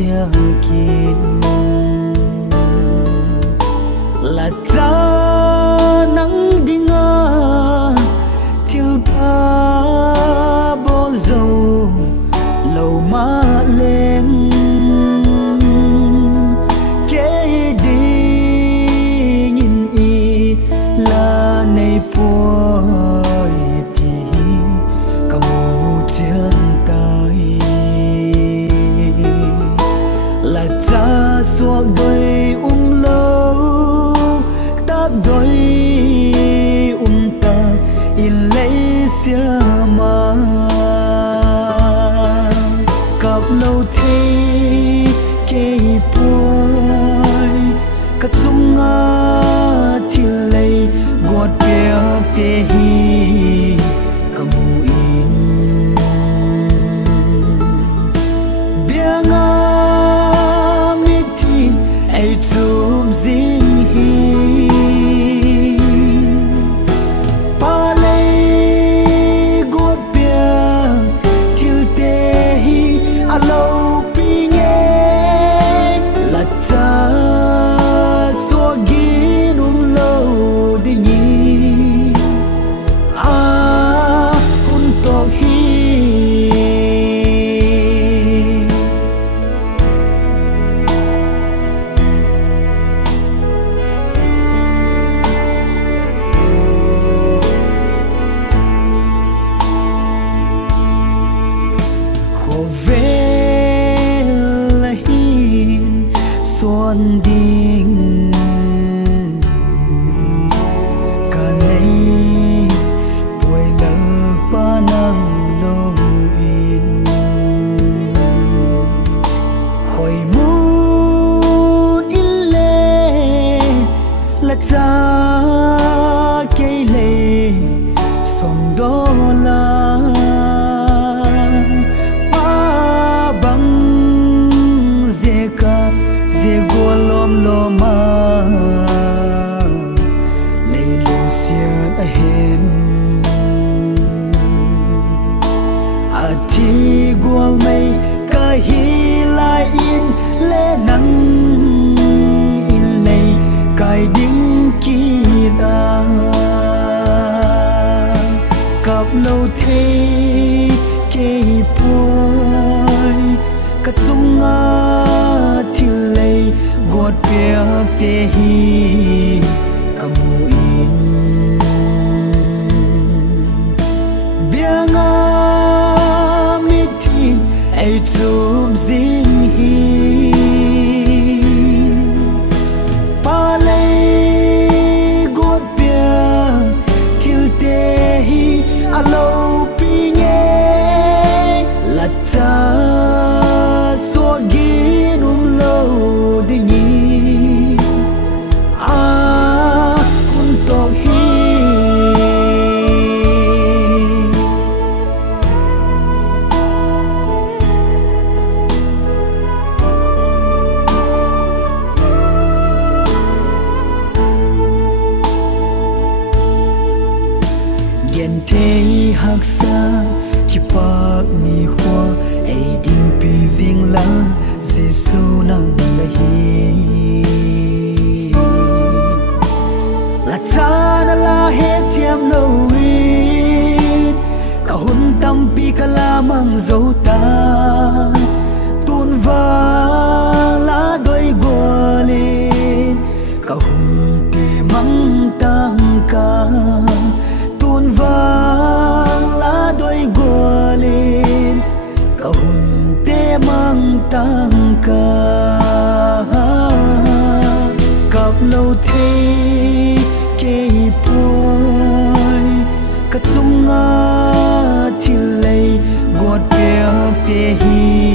sia kin là cha nắng dinga til pa bol dầu lâu ma lên chế đi nhìn y là này bồi thì cầm chân tay là cha suốt đời lâu ta đôi ta in lấy xia mà cặp lâu thế chế bôi cắt sung ngã thì lấy gọt bèo tê hi cầm in bia ngã mi tin ai chum zing hi pa lấy gọt bèo til tê hi alo pi nghe là cha so gi num lâu đi nhỉ hun to hi khổ về là hin xuân đình cả ngày buổi lơ ba nắng lâu in khỏi muốn in lệ là cha cây lệ sông đó là ba băng dê ca dê gua lom loma lấy lùng xiên a hem a thi gual mây ca hi lai in lê nắng in lây cài đinh chi da cặp lâu thế chế bôi cắt sung ngã thì lấy gọt bèo tê hi cầm in bia ngã mi tin ai chum zing hi pa lấy gọt bèo til tê hi alo pi nghe là cha so gi num lâu đi nhỉ hun to hi gen thế hak sa khi pak ni khoa ai din pi zing la Giêsu nang la hi là cha na la he tiam lo wi ka hun tam pi ka la mang zo ta tun va la doi gole ka hun te mang tang ka tun vang la doi gole ka hun te mang tang ka cặp lâu thế chế bôi cắt sung ngã thì lấy gọt bèo tê hi